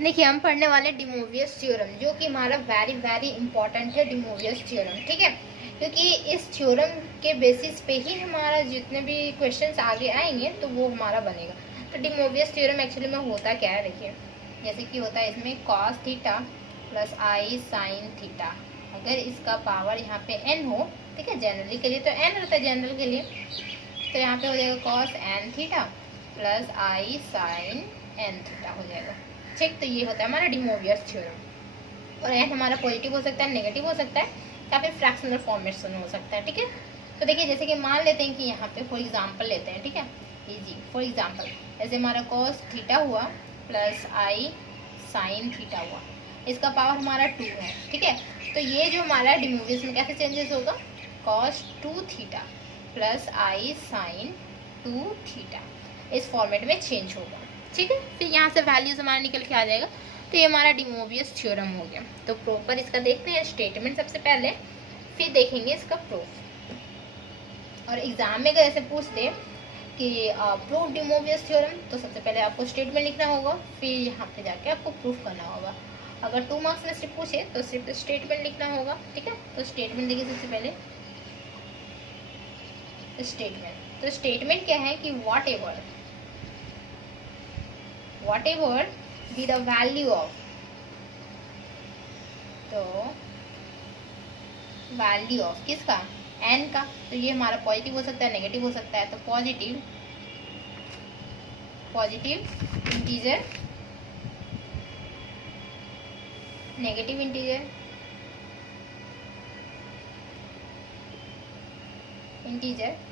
देखिए हम पढ़ने वाले डिमोवियस थ्योरम, जो कि हमारा वेरी वेरी इंपॉर्टेंट है डिमोवियस थ्योरम, ठीक है। क्योंकि इस थ्योरम के बेसिस पे ही हमारा जितने भी क्वेश्चंस आगे आएंगे तो वो हमारा बनेगा। तो डिमोवियस थ्योरम एक्चुअली में होता क्या है, देखिए जैसे कि होता है इसमें cos theta plus i sine theta. अगर इसका पावर यहाँ पे n हो, ठीक है, जनरली के लिए तो n रहता है जनरल के लिए, तो यहाँ पे हो जाएगा cos n theta plus i sign n theta हो जाएगा, ठीक। तो ये होता है हमारा डिमोवियस थ्योरम। और n हमारा पॉजिटिव हो सकता है, नेगेटिव हो सकता है, या फिर फ्रैक्शनल फॉर्मेशन हो सकता है, ठीक है। तो देखिए जैसे कि मान लेते हैं कि यहाँ पे फॉर एग्जांपल लेते हैं, ठीक है, इजी फॉर एग्जांपल जैसे हमारा कॉस थीटा हुआ प्लस आई साइन थीटा हुआ, इसका पावर हमारा 2 है, ठीक है। तो ये जो हमारा डिमोवियस में कैसे चेंजेस होगा, cos 2 theta plus i sign 2 theta, इस फॉर्मेट में चेंज होगा, ठीक है। फिर यहाँ से वैल्यूज हमारा निकल के आ जाएगा। तो ये हमारा डिमोवियस थ्योरम हो गया। तो प्रॉपर इसका देखते हैं स्टेटमेंट सबसे पहले, फिर देखेंगे इसका प्रूफ। और एग्जाम में अगर ऐसे पूछ दे कि प्रूफ डिमोवियस थ्योरम, तो सबसे पहले आपको स्टेटमेंट लिखना होगा, फिर यहाँ पे जाके आपको प्रूफ करना होगा। अगर 2 मार्क्स में सिर्फ पूछे तो सिर्फ स्टेटमेंट लिखना होगा, ठीक है। तो स्टेटमेंट देखिए सबसे पहले स्टेटमेंट। तो स्टेटमेंट क्या है कि what ever be the value of, तो वैल्यू ऑफ किसका, n का। तो ये हमारा पॉजिटिव हो सकता है, नेगेटिव हो सकता है। तो पॉजिटिव इंटीजर, नेगेटिव इंटीजर,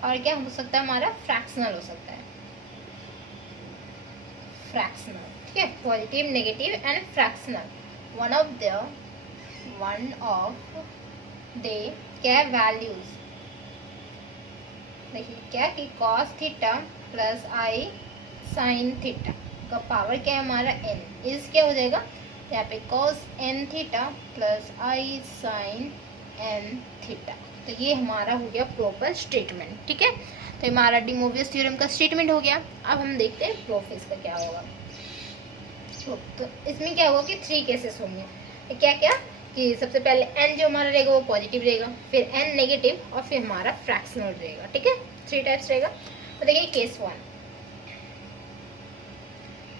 और क्या हो सकता है हमारा, फ्रैक्शनल हो सकता है, फ्रैक्शनल, ठीक है। Positive, negative and fractional. One of they क्या वैल्यूज, देखिए क्या कि cos theta plus i sine theta का पावर क्या है हमारा n, इस क्या हो जाएगा यहाँ पे cos n theta plus i sign n theta. तो ये हमारा हो गया प्रॉपर स्टेटमेंट, ठीक है। तो हमारा डिमोवियस थ्योरम का स्टेटमेंट हो गया। अब हम देखते हैं प्रूफ इसका क्या होगा। तो इसमें क्या होगा कि 3 केसेस होंगे। क्या क्या कि सबसे पहले n जो हमारा रहेगा वो पॉजिटिव रहेगा, फिर n नेगेटिव, और फिर हमारा फ्रैक्शनल रहेगा, ठीक है। 3 टाइप्स रहेगा। तो देखिए case 1,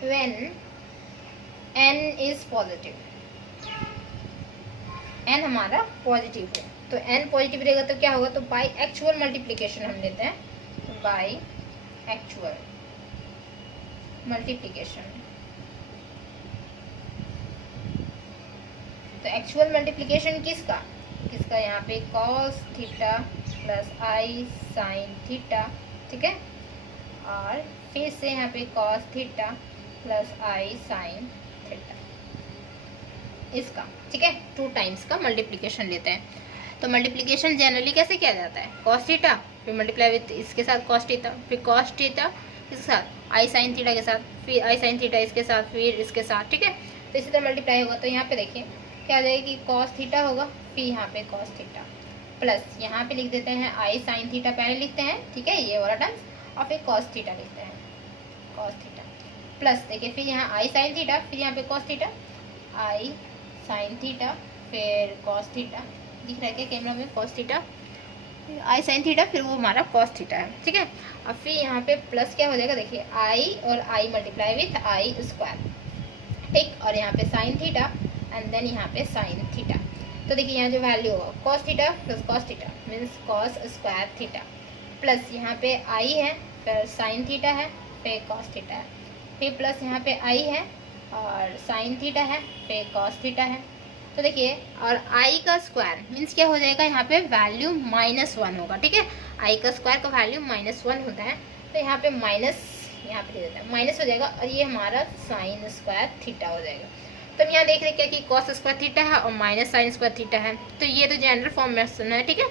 when n is positive, n हमारा पॉजिटिव है, तो n पॉजिटिव रहेगा तो क्या होगा, तो बाय एक्चुअल मल्टीप्लिकेशन हम लेते हैं, तो बाय एक्चुअल मल्टीप्लिकेशन। तो एक्चुअल मल्टीप्लिकेशन किसका, यहाँ पे cos theta plus i sine theta, ठीक है, और फिर से यहाँ पे cos theta plus i sine theta, इसका, ठीक है। 2 टाइम्स का मल्टीप्लिकेशन लेते हैं। तो मल्टीप्लिकेशन जनरली कैसे किया जाता है, कॉस थीटा फिर मल्टीप्लाई विथ इसके साथ कॉस थीटा, फिर कॉस थीटा किसके साथ, आई साइन थीटा के साथ, फिर आई साइन थीटा इसके साथ, फिर इसके साथ, ठीक है। तो इसी तरह मल्टीप्लाई होगा। तो यहाँ पे देखिए क्या आ जाएगा कि कॉस थीटा होगा, फिर यहाँ पे कॉस थीटा प्लस यहाँ पे लिख देते हैं आई साइन थीटा पहले लिखते हैं, ठीक है, ये वाला टर्म्स, और फिर कॉस थीटा लिखते हैं, कॉस थीटा प्लस देखिए फिर यहाँ आई साइन थीटा, फिर यहाँ पे कॉस थीटा, आई साइन थीटा, फिर कॉस थीटा, दिख रहा है क्या कैमरा में, कॉस थीटा, आई साइन थीटा, फिर वो हमारा कॉस थीटा है, ठीक है। अब फिर यहाँ पे प्लस क्या हो जाएगा, देखिए आई और आई मल्टीप्लाई विथ आई स्क्वायर, ठीक, और यहाँ पे साइन थीटा एंड देन यहाँ पे साइन थीटा। तो देखिए यहाँ जो वैल्यू होगा cos theta plus cos theta means cos square theta, plus यहाँ पे आई है, फिर साइन थीटा है, फिर कॉस थीटा है, फिर प्लस यहाँ पे आई है और साइन थीटा है, फिर कॉस थीटा है। तो देखिए और आई का स्क्वायर मीन्स क्या हो जाएगा, यहाँ पे वैल्यू -1 होगा, ठीक है। आई का स्क्वायर का वैल्यू -1 होता है, तो यहाँ पे माइनस यहाँ पे दे देता है, माइनस हो जाएगा, और ये हमारा साइन स्क्वायर थीटा हो जाएगा। तो हम यहाँ देख रहे हैं क्या कि कॉस स्क्वायर थीटा है और माइनस साइन स्क्वायर थीटा है, तो ये तो जनरल फॉर्मेशन है, ठीक है।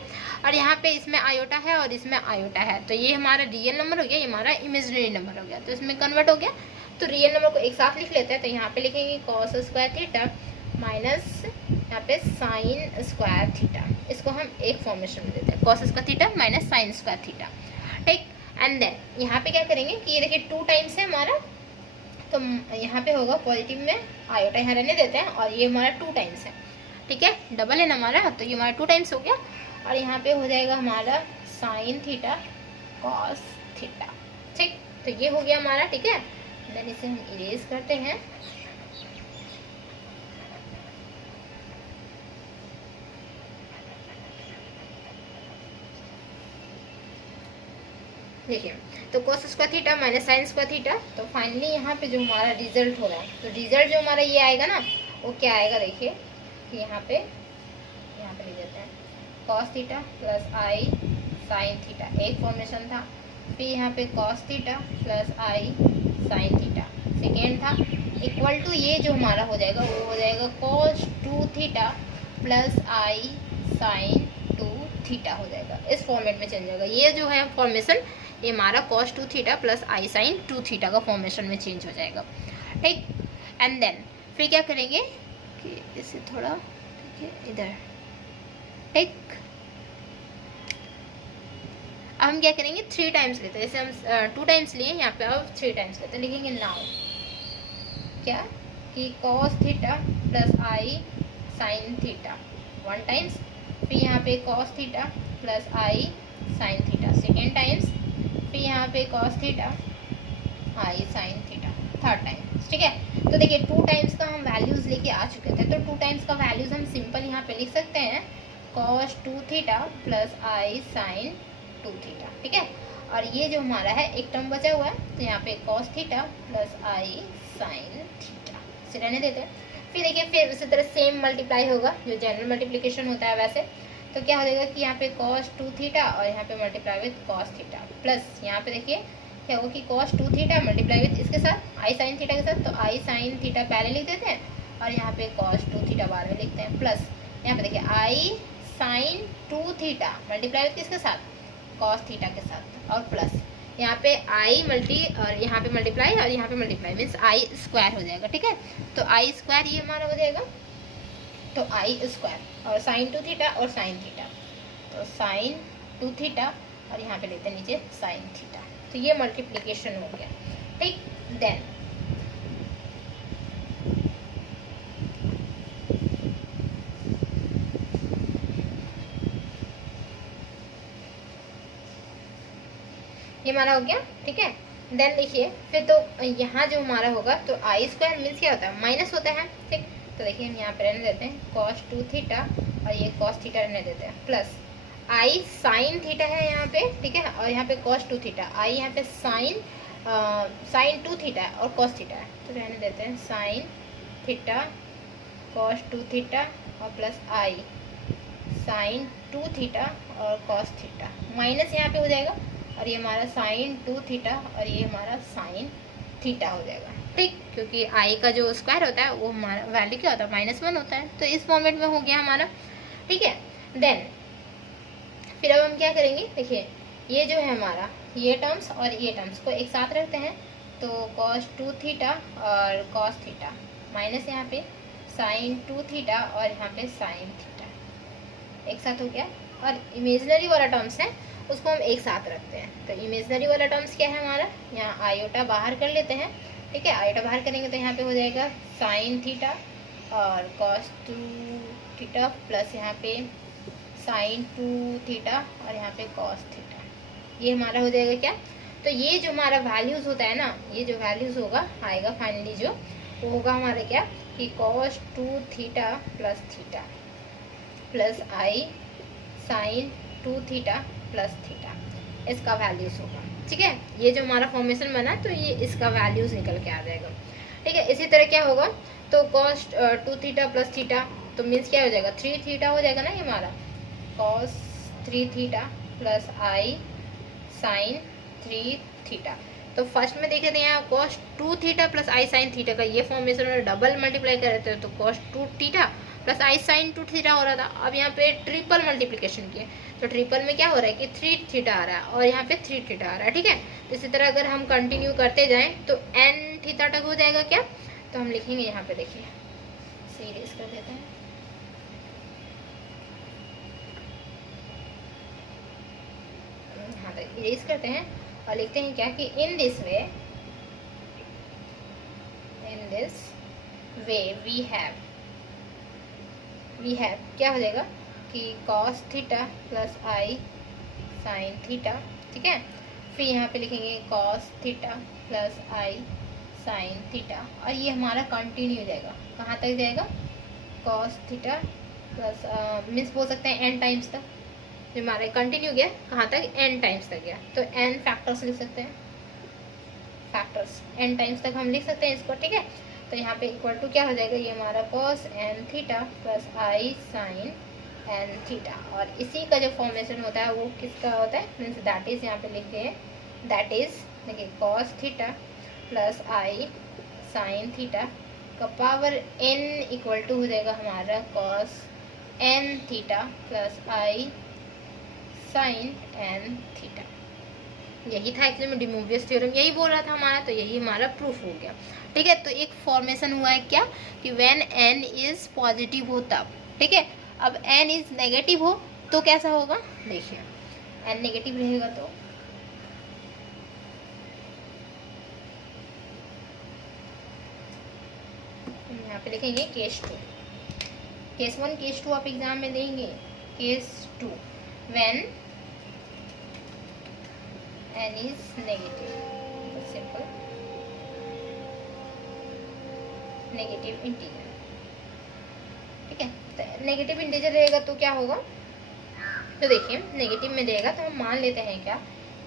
और यहाँ पे इसमें आयोटा है और इसमें आयोटा है, तो ये हमारा रियल नंबर हो गया, ये हमारा इमेजिनरी नंबर हो गया, तो इसमें कन्वर्ट हो गया। तो रियल नंबर को एक साथ लिख लेते हैं, तो यहाँ पे लिखेंगे कॉस स्क्वायर थीटा माइनस यहाँ पे साइन स्क्वायर थीटा, इसको हम एक फॉर्मेशन में देते हैं, cos square theta minus sine square theta, ठीक। एंड देन यहाँ पे क्या करेंगे कि ये देखिए 2 टाइम्स है हमारा, तो यहाँ पे होगा पॉजिटिव में आयोटा यहाँ रहने देते हैं, और ये हमारा 2 टाइम्स है, ठीक है, डबल है ना हमारा, तो ये हमारा 2 टाइम्स हो गया। और यहाँ पे हो जाएगा हमारा साइन थीटा कॉस थीटा, ठीक। तो ये हो गया हमारा, ठीक है। देन इसे हम इरेज करते हैं। देखिए, तो cos square theta minus sine square theta, तो फाइनली यहाँ पे जो हमारा रिजल्ट हो रहा है, तो रिजल्ट जो हमारा ये आएगा ना, वो क्या आएगा, देखिए कि यहाँ पे लिख देते हैं cos theta plus i sine theta, एक फॉर्मेशन था। फिर यहाँ पे cos theta plus i sine theta second था, इक्वल टू ये जो हमारा हो जाएगा वो हो जाएगा cos 2 theta plus i sign 2 theta हो जाएगा। इस फॉर्मेट में चेंज होगा, ये जो है फॉर्मेशन, ये हमारा cos 2 theta plus i sign 2 theta का फॉर्मेशन में चेंज हो जाएगा, ठीक। एंड देन फिर क्या करेंगे कि इसे थोड़ा, ठीक है, इधर, ठीक। अब हम क्या करेंगे, 3 टाइम्स लेते हैं, जैसे हम 2 टाइम्स लिए, यहाँ पे अब 3 टाइम्स लेते हैं। लिखेंगे नाउ क्या कि cos theta plus i sine theta 1 times, फिर यहाँ पे cos theta plus i sine theta second times, फिर यहाँ पे cos थीटा आई साइन थीटा 3rd टाइम्स, ठीक है। तो देखिए 2 टाइम्स का हम वैल्यूज लेके आ चुके थे, तो 2 टाइम्स का वैल्यूज हम सिंपल यहाँ पे लिख सकते हैं cos 2 theta plus i sign 2 theta, ठीक है। और ये जो हमारा है एक टर्म बचा हुआ है, तो यहाँ पे cos theta plus i sine theta इसे रहने देते हैं। फिर देखिए, फिर उसी तरह सेम मल्टीप्लाई होगा, जो जनरल मल्टीप्लिकेशन होता है वैसे। तो क्या हो जाएगा कि यहाँ पे cos 2 थीटा और यहाँ पे multiply with cos theta, plus यहाँ पे देखिए क्या होगा कि cos 2 थीटा मल्टीप्लाई विथ इसके साथ आई साइन थीटा के साथ, तो आई साइन थीटा पहले लिख देते हैं और यहाँ पे cos 2 थीटा बाद में लिखते हैं, प्लस यहाँ पे देखिए आई साइन 2 थीटा मल्टीप्लाई विथ किसके साथ, cos थीटा के साथ, और प्लस यहाँ पे आई मल्टी और यहाँ पे मल्टीप्लाई और यहाँ पे मल्टीप्लाई मीन्स आई स्क्वायर हो जाएगा, ठीक है। तो आई स्क्वायर ये हमारा हो जाएगा, तो आई स्क्वायर और साइन 2 थीटा और साइन थीटा, तो साइन 2 थीटा और यहाँ पे लेते हैं नीचे साइन थीटा, तो ये मल्टीप्लिकेशन हो गया, ठीक। देन ये हमारा हो गया, ठीक है। देन देखिए फिर तो यहाँ जो हमारा होगा, तो आई स्क्वायर मीन्स क्या होता है, माइनस होता है, ठीक। तो देखिए हम यहाँ पे रहने देते हैं cos 2 थीटा और ये cos थीटा रहने देते हैं, प्लस आई साइन थीटा है यहाँ पे, ठीक है, और यहाँ पे cos 2 थीटा, आई यहाँ पे साइन 2 थीटा और cos थीटा है, तो रहने देते हैं साइन थीटा cos 2 थीटा और प्लस आई साइन 2 थीटा और cos थीटा, माइनस यहाँ पे हो जाएगा और ये हमारा साइन 2 थीटा और ये हमारा साइन थीटा हो जाएगा, ठीक। क्योंकि आई का जो स्क्वायर होता है वो हमारा वैल्यू क्या होता है, -1 होता है, तो इस फॉर्मेट में हो गया हमारा, ठीक है। देन फिर अब हम क्या करेंगे, देखिए ये जो है हमारा ये टर्म्स और ये टर्म्स को एक साथ रखते हैं, तो cos 2 थीटा और cos थीटा माइनस यहाँ पे साइन 2 थीटा और यहाँ पे साइन थीटा एक साथ हो गया, और इमेजिनरी वाला टर्म्स है उसको हम एक साथ रखते हैं। तो इमेजिनरी वाला टर्म्स क्या है हमारा, यहाँ आयोटा बाहर कर लेते हैं, ठीक है। आयोटा बाहर करेंगे तो यहाँ पे हो जाएगा साइन थीटा और cos 2 थीटा प्लस यहाँ पे साइन 2 थीटा और यहाँ पे cos थीटा, ये हमारा हो जाएगा क्या। तो ये जो हमारा वैल्यूज़ होता है ना, ये जो वैल्यूज़ होगा आएगा फाइनली जो वो होगा हमारा क्या कि cos 2 theta plus i sign 2 theta plus theta, इसका वैल्यूज़ होगा, ठीक है। ये जो हमारा फॉर्मेशन बना तो ये इसका वैल्यूज़ निकल के आ जाएगा, ठीक है। इसी तरह क्या होगा, तो cos 2 थीटा प्लस थीटा, तो मीन्स क्या हो जाएगा 3 थीटा हो जाएगा ना ये हमारा, cos 3 theta plus i sign 3 theta. तो फर्स्ट में देखे थे यहाँ cos 2 theta plus i sine theta का ये फॉर्मेशन में डबल मल्टीप्लाई कर रहे थे, तो cos 2 theta plus i sign 2 theta हो रहा था। अब यहाँ पे ट्रिपल मल्टीप्लिकेशन किए, तो ट्रिपल में क्या हो रहा है कि 3 थीटा आ रहा है और यहाँ पे 3 थीटा आ रहा है, ठीक है। तो इसी तरह अगर हम कंटिन्यू करते जाएं तो n थीटा तक हो जाएगा क्या, तो हम लिखेंगे यहाँ पे, देखिए सीरीज कर देते हैं, इरेज करते हैं और लिखते हैं क्या कि in this way this way we have क्या हो जाएगा कि cos theta plus i sine theta, ठीक है। फिर यहाँ पे लिखेंगे cos theta plus i sine theta, और ये हमारा कंटिन्यू हो जाएगा, कहाँ तक जाएगा, cos थीटा प्लस मीन्स बोल सकते हैं n टाइम्स तक, जो हमारा कंटिन्यू गया कहाँ तक, n टाइम्स तक गया, तो n फैक्टर्स लिख सकते हैं, फैक्टर्स n टाइम्स तक हम लिख सकते हैं इसको, ठीक है। तो यहाँ पे इक्वल टू क्या हो जाएगा, ये हमारा cos n theta plus i sign n theta, और इसी का जो फॉर्मेशन होता है वो किसका होता है, मीन्स दैट इज, यहाँ पे लिखते हैं दैट इज, देखिए cos theta plus i sine theta का पावर n इक्वल टू हो जाएगा हमारा cos n theta plus i sign n theta. यही था एक्चुअली में डिमोवियस थ्योरम, यही बोल रहा था हमारा, तो यही हमारा प्रूफ हो गया, ठीक है। तो एक फॉर्मेशन हुआ है क्या कि व्हेन n इज पॉजिटिव हो तब, ठीक है। अब n इज नेगेटिव हो तो कैसा होगा, देखिए n नेगेटिव रहेगा तो यहाँ पे लिखेंगे केस 2, केस 1 केस 2 आप एग्जाम में देंगे, case 2 when n is negative, simple negative integer, ठीक है। तो नेगेटिव इंटीजर रहेगा तो क्या होगा, तो देखिए नेगेटिव में रहेगा तो हम मान लेते हैं क्या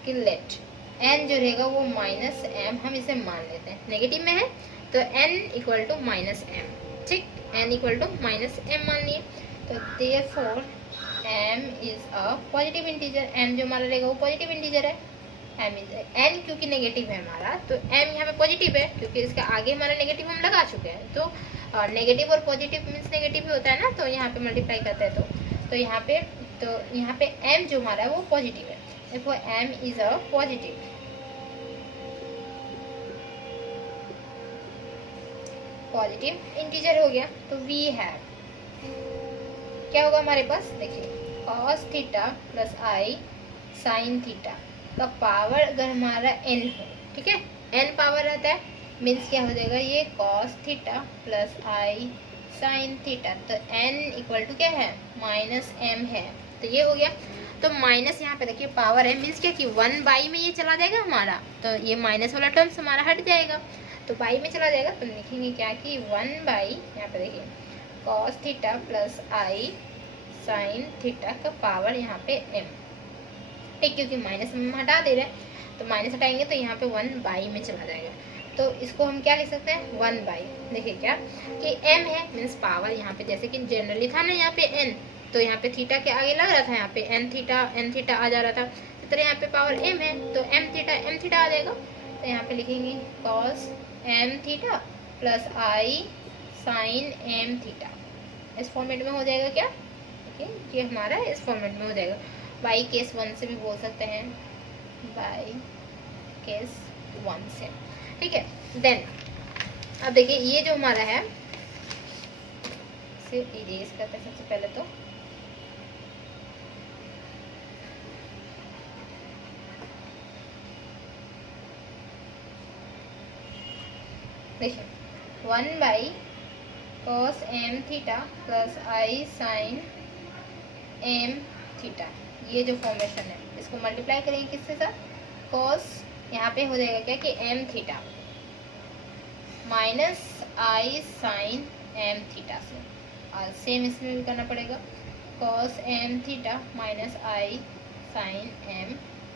कि लेट n जो रहेगा वो माइनस m, हम इसे मान लेते हैं, नेगेटिव में है तो n equal to minus m, ठीक, n equal to minus m मान लिए, तो therefore m is a positive integer, m जो हमारा रहेगा वो पॉजिटिव इंटीजर है, m इज n क्योंकि नेगेटिव है हमारा, तो m यहाँ पे पॉजिटिव है क्योंकि इसके आगे हमारा नेगेटिव हम लगा चुके हैं, तो नेगेटिव और पॉजिटिव मीन्स नेगेटिव ही होता है ना, तो यहाँ पे मल्टीप्लाई करते हैं तो यहाँ पे m जो हमारा है वो पॉजिटिव है, देखो m is a positive integer हो गया। तो वी हैव क्या होगा हमारे पास, देखिए cos theta plus i sine theta का पावर अगर हमारा n हो, ठीक है, n पावर रहता है मीन्स क्या हो जाएगा, ये cos theta plus i sine theta, तो n इक्वल टू क्या है, माइनस m है, तो ये हो गया। तो माइनस यहाँ पे देखिए पावर है मीन्स क्या कि 1 में ये चला जाएगा हमारा, तो ये माइनस वाला टर्म्स हमारा हट जाएगा, तो बाई में चला जाएगा, तो लिखेंगे क्या कि 1 यहाँ पे देखिए cos theta plus i sine theta का पावर यहाँ पे m, ठीक, क्योंकि माइनस हम हटा दे रहे हैं तो माइनस हटाएंगे तो यहाँ पे 1 में चला जाएगा, तो इसको हम क्या लिख सकते हैं 1 देखिए क्या कि m है मीन्स पावर, यहाँ पे जैसे कि जनरली था ना यहाँ पे n, तो यहाँ पे थीटा के आगे लग रहा था, यहाँ पे n थीटा आ जा रहा था, तो यहाँ पे पावर m है तो m थीटा आ जाएगा, तो यहाँ पे लिखेंगे cos m theta plus i sign m theta, इस फॉर्मेट में हो जाएगा क्या, देखिए ये हमारा इस फॉर्मेट में हो जाएगा, बाई केस 1 से भी बोल सकते हैं, बाई केस 1 से, ठीक है। देन अब देखिए ये जो हमारा है इसे इरेज करते हैं सबसे पहले, तो देखिए 1/cos m theta plus i sign m theta, ये जो फॉर्मेशन है इसको मल्टीप्लाई करेंगे किसके साथ, cos यहाँ पे हो जाएगा क्या कि m थीटा माइनस आई साइन m थीटा से, और सेम इसमें भी करना पड़ेगा cos m थीटा माइनस आई साइन m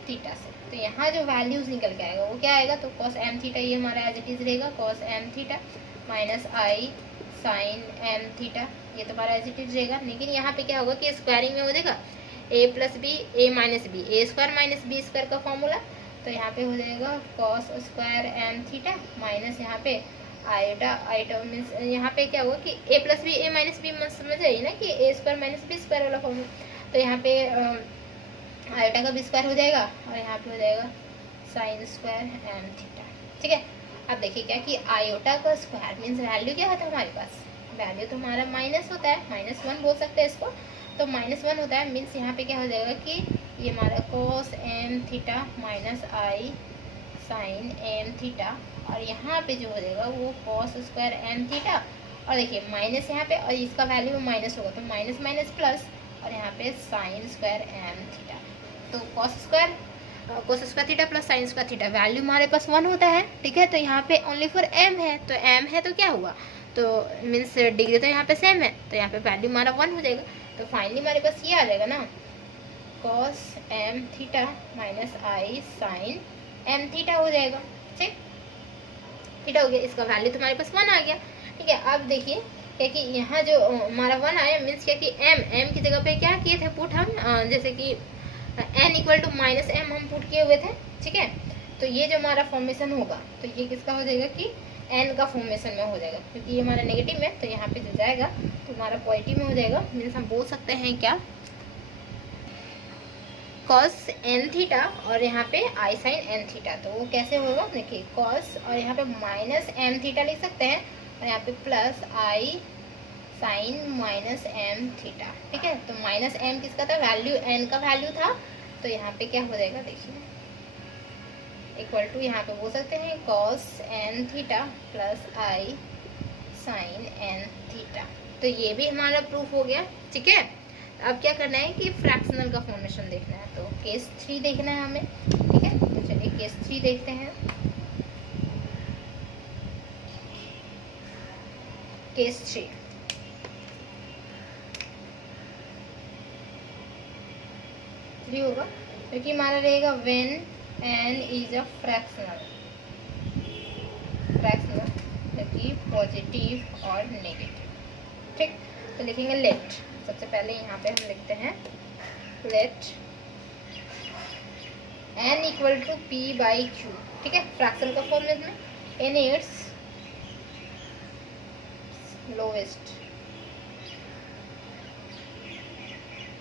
थीटा से, तो यहाँ जो वैल्यूज निकल के आएगा वो क्या आएगा, तो cos m थीटा ये हमारा एज इट इज रहेगा cos m थीटा माइनस आई साइन m थीटा, ये तो हमारा एज इट इज रहेगा, लेकिन यहाँ पे क्या होगा कि स्क्वायरिंग में हो जाएगा a plus b a minus b, a square minus b square का फॉर्मूला, तो यहाँ पे हो जाएगा cos square m theta minus यहाँ पे आइटा मीन्स यहाँ पे क्या होगा कि a plus b a minus b समझ रही ना कि a square minus b square वाला फॉर्मूला, तो यहाँ पे आयोटा का बी स्क्वायर हो जाएगा और यहाँ पे हो जाएगा साइन स्क्वायर m थीटा, ठीक है। अब देखिए क्या कि आयोटा का स्क्वायर मीन्स वैल्यू क्या होता है हमारे पास, वैल्यू तो हमारा माइनस होता है, -1 बोल सकते हैं इसको, तो -1 होता है मीन्स यहाँ पे क्या हो जाएगा कि ये हमारा cos m थीटा माइनस आई साइन एम थीटा, और यहाँ पे जो हो जाएगा वो कॉस स्क्वायर एम थीटा, और देखिए माइनस यहाँ पे, और इसका वैल्यू माइनस होगा तो माइनस माइनस प्लस, और यहाँ पे साइन स्क्वायर एम थीटा। तो cos square theta plus sine square theta, value हमारे पास 1 होता है, ठीक है। तो यहाँ पे ओनली फॉर एम है, तो एम है तो क्या हुआ, तो मीन्स डिग्री तो यहाँ पे सेम है, तो यहाँ पे वैल्यू हमारा 1 हो जाएगा। तो फाइनली हमारे पास ये आ जाएगा ना, कॉस एम थीटा माइनस आई साइन एम थीटा हो जाएगा, ठीक, थीटा हो गया। इसका वैल्यू तो हमारे पास 1 आ गया, ठीक है। अब देखिए क्या कि यहाँ जो हमारा 1 आया मीन्स क्या कि एम की जगह पे क्या किए थे पुट हम, जैसे कि n equal to minus m हम पुट किए हुए थे, ठीक है। तो ये जो हमारा फॉर्मेशन होगा तो ये किसका हो जाएगा कि n का फॉर्मेशन में हो जाएगा, क्योंकि ये हमारा नेगेटिव है तो यहाँ पे जो जाएगा तो हमारा पॉजिटिव में हो जाएगा। मीन्स हम बोल सकते हैं क्या, कॉस एन थीटा और यहाँ पे आई साइन एन थीटा। तो वो कैसे होगा, देखिए कॉस और यहाँ पे माइनस एम थीटा लिख सकते हैं, और यहाँ पे plus i sign minus M theta, ठीक है। तो माइनस एम किसका था, वैल्यू एन का वैल्यू था, तो यहाँ पे क्या हो जाएगा देखिए इक्वल टू, यहाँ पे बोल सकते हैं cos N theta plus i sign N theta. तो ये भी हमारा प्रूफ हो गया, ठीक है। अब क्या करना है कि फ्रैक्शनल का फॉर्मेशन देखना है, तो केस 3 देखना है हमें, ठीक है। तो चलिए केस 3 देखते हैं। केस 3 होगा क्योंकि हमारा रहेगा when n is a fractional कि पॉजिटिव और नेगेटिव, ठीक। तो लिखेंगे लेट, सबसे पहले यहाँ पे हम लिखते हैं let n equal to p by q, ठीक है। फ्रैक्शन का फॉर्म में n its lowest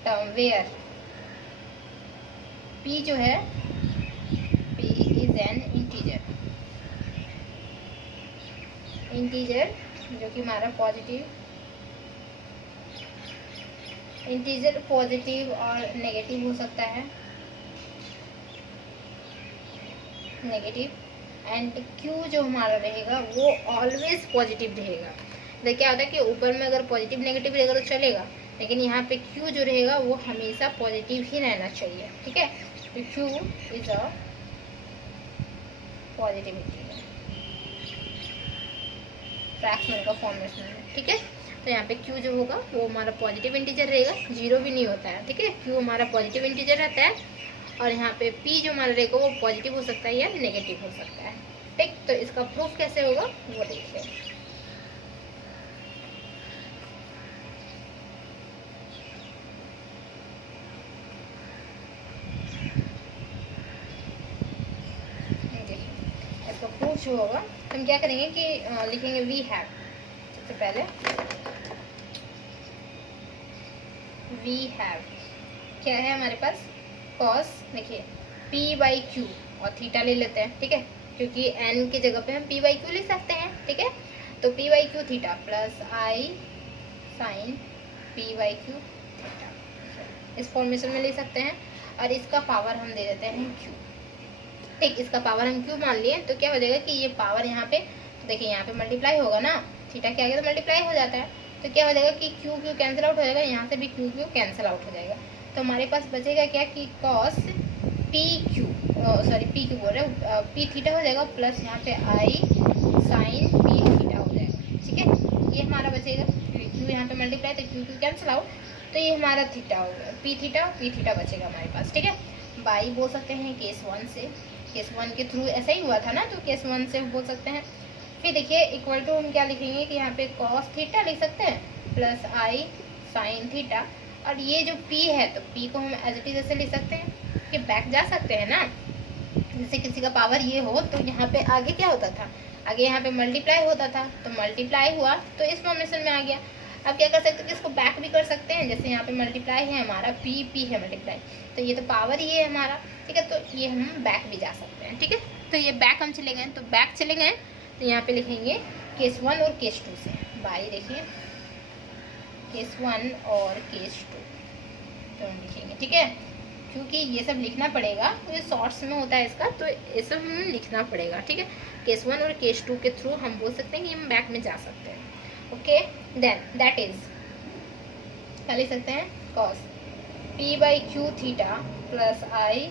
term where p जो है p इज एन इंटीजर जो कि हमारा पॉजिटिव और नेगेटिव हो सकता है, नेगेटिव, एंड q जो हमारा रहेगा वो ऑलवेज पॉजिटिव रहेगा। तो क्या होता है कि ऊपर में अगर पॉजिटिव नेगेटिव रहेगा तो चलेगा, लेकिन यहाँ पे q जो रहेगा वो हमेशा पॉजिटिव ही रहना चाहिए, ठीक है। तो q is a positive integer fractional का फॉर्मेशन में, ठीक है। तो यहाँ पे q जो होगा वो हमारा पॉजिटिव इंटीजर रहेगा, जीरो भी नहीं होता है, ठीक है। q हमारा पॉजिटिव इंटीजर रहता है, और यहाँ पे p जो हमारा रहेगा वो पॉजिटिव हो सकता है या नेगेटिव हो सकता है, ठीक। तो इसका प्रूफ कैसे होगा वो देखिए। प्रूफ जो होगा तो हम क्या करेंगे कि लिखेंगे वी हैव, सबसे पहले वी हैव क्या है हमारे पास, कॉस, देखिए p बाई क्यू और थीटा ले लेते हैं, ठीक है, क्योंकि n की जगह पे हम p बाई क्यू लिख सकते हैं, ठीक है। तो p by q theta plus i sine p by q theta, इस फॉर्मेशन में ले सकते हैं, और इसका पावर हम दे देते हैं q, ठीक। इसका पावर हम क्यू मान लिए, तो क्या हो जाएगा कि ये पावर यहाँ पे, तो देखिए यहाँ पे मल्टीप्लाई होगा ना, थीटा क्या गया तो मल्टीप्लाई हो जाता है, तो क्या हो जाएगा कि क्यू क्यू कैंसिल आउट हो जाएगा, यहाँ से भी क्यू क्यू कैंसिल आउट हो जाएगा। तो हमारे पास बचेगा क्या कि cos P Q, sorry P Q बोल रहे पी थीटा हो जाएगा, प्लस यहाँ पे आई साइन पी थीटा हो जाएगा, ठीक है। ये हमारा बचेगा, क्यू यहाँ पे मल्टीप्लाई तो क्यू क्यू कैंसिल आउट, तो ये हमारा थीटा हो गया, पी थीटा बचेगा हमारे पास, ठीक है। बाई बोल सकते हैं केस 1 से, केस 1 के थ्रू ऐसा ही हुआ था ना, तो केस 1 से बोल सकते हैं। फिर देखिए इक्वल टू हम क्या लिखेंगे कि यहाँ पे कॉस थीटा लिख सकते हैं प्लस आई साइन थीटा, और ये जो p है तो p को हम एज इट इज ऐसे लिख सकते हैं कि बैक जा सकते हैं ना, जैसे किसी का पावर ये हो तो यहाँ पे आगे क्या होता था, आगे यहाँ पे मल्टीप्लाई होता था, तो मल्टीप्लाई हुआ तो इस फॉर्मेशन में आ गया। अब क्या कर सकते हैं कि इसको बैक भी कर सकते हैं, जैसे यहाँ पे मल्टीप्लाई है हमारा p है मल्टीप्लाई, तो ये तो पावर ही है हमारा, ठीक है। तो ये हम बैक भी जा सकते हैं, ठीक है। तो ये बैक हम चले गए, तो बैक चले गए तो यहाँ पे लिखेंगे केस 1 और केस 2 से, बाई देखिए केस 1 और केस 2 तो हम लिखेंगे, ठीक है। क्योंकि ये सब लिखना पड़ेगा, ये शॉर्ट्स में होता है इसका, तो ये सब हमें लिखना पड़ेगा, ठीक है। केस 1 और केस 2 के थ्रू हम बोल सकते हैं कि हम बैक में जा सकते हैं। ओके, देन दैट इज क्या लिख सकते हैं, cos p by q theta plus i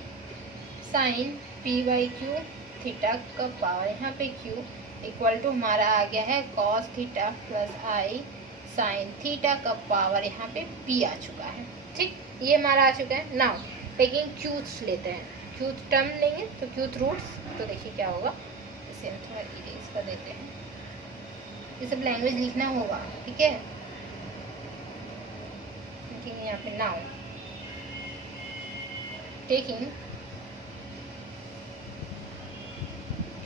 sine p by q theta का पावर यहाँ पे क्यू इक्वल टू हमारा आ गया है cos theta plus i sine theta का पावर यहाँ पे पी आ चुका है, ठीक, ये हमारा आ चुका है। नाउ टेकिंग क्यूथ लेते हैं, क्यूथ टर्म लेंगे तो क्यूथ रूट्स, तो देखिए क्या होगा, इसे हम थोड़ा इरेज कर देते हैं, ये सब लैंग्वेज लिखना होगा, ठीक है। यहाँ पे now taking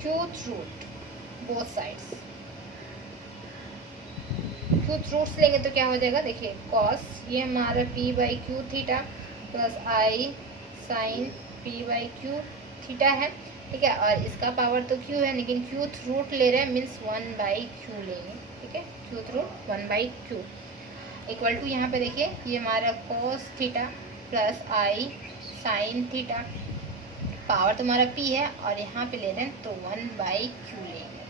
qth root both sides, qth roots लेंगे तो क्या हो जाएगा, देखिए कॉस ये हमारा p by q theta plus i sine p by q theta है, ठीक है, और इसका पावर तो क्यू है, लेकिन क्यूथ रूट ले रहे हैं मीन्स 1 बाई क्यू लेंगे, ठीक है, qth root 1 by q equal to यहाँ पे देखिए ये हमारा cos theta plus i sine theta, power तो हमारा पी है और यहाँ पे ले रहे हैं तो 1 बाई क्यू लेंगे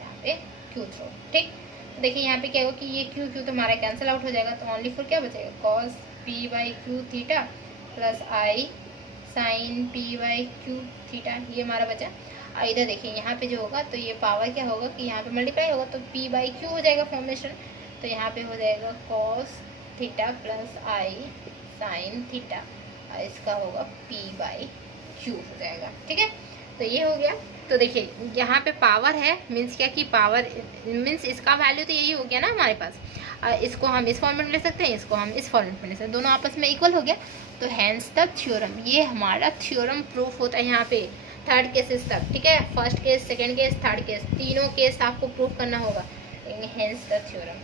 यहाँ पे क्यूथ रूट, ठीक। तो देखिए यहाँ पे क्या होगा कि ये क्यू क्यू तो हमारा कैंसिल आउट हो जाएगा, तो ओनली फॉर क्या बचेगा, cos p by q theta plus i sine p by q theta, ये हमारा बचा। और इधर देखिए यहाँ पे जो होगा तो ये पावर क्या होगा कि यहाँ पे मल्टीप्लाई होगा तो पी बाई क्यू हो जाएगा फॉर्मेशन, तो यहाँ पे हो जाएगा cos theta plus i sine theta और इसका होगा पी बाई क्यू हो जाएगा, ठीक है। तो ये हो गया। तो देखिए यहाँ पे पावर है मीन्स क्या कि पावर मीन्स इसका वैल्यू तो यही हो गया ना हमारे पास, इसको हम इस फॉर्मेट में ले सकते हैं, इसको हम इस फॉर्मेट में ले सकते हैं, दोनों आपस में इक्वल हो गया। तो हैंस द थ्योरम, ये हमारा थ्योरम प्रूफ होता है यहाँ पे थर्ड केसेस तक, ठीक है, first case second case third case तीनों केस आपको प्रूफ करना होगा। हैंस द थ्योरम,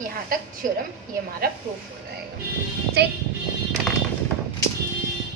यहाँ तक थ्योरम ये हमारा प्रूफ हो जाएगा, ठीक।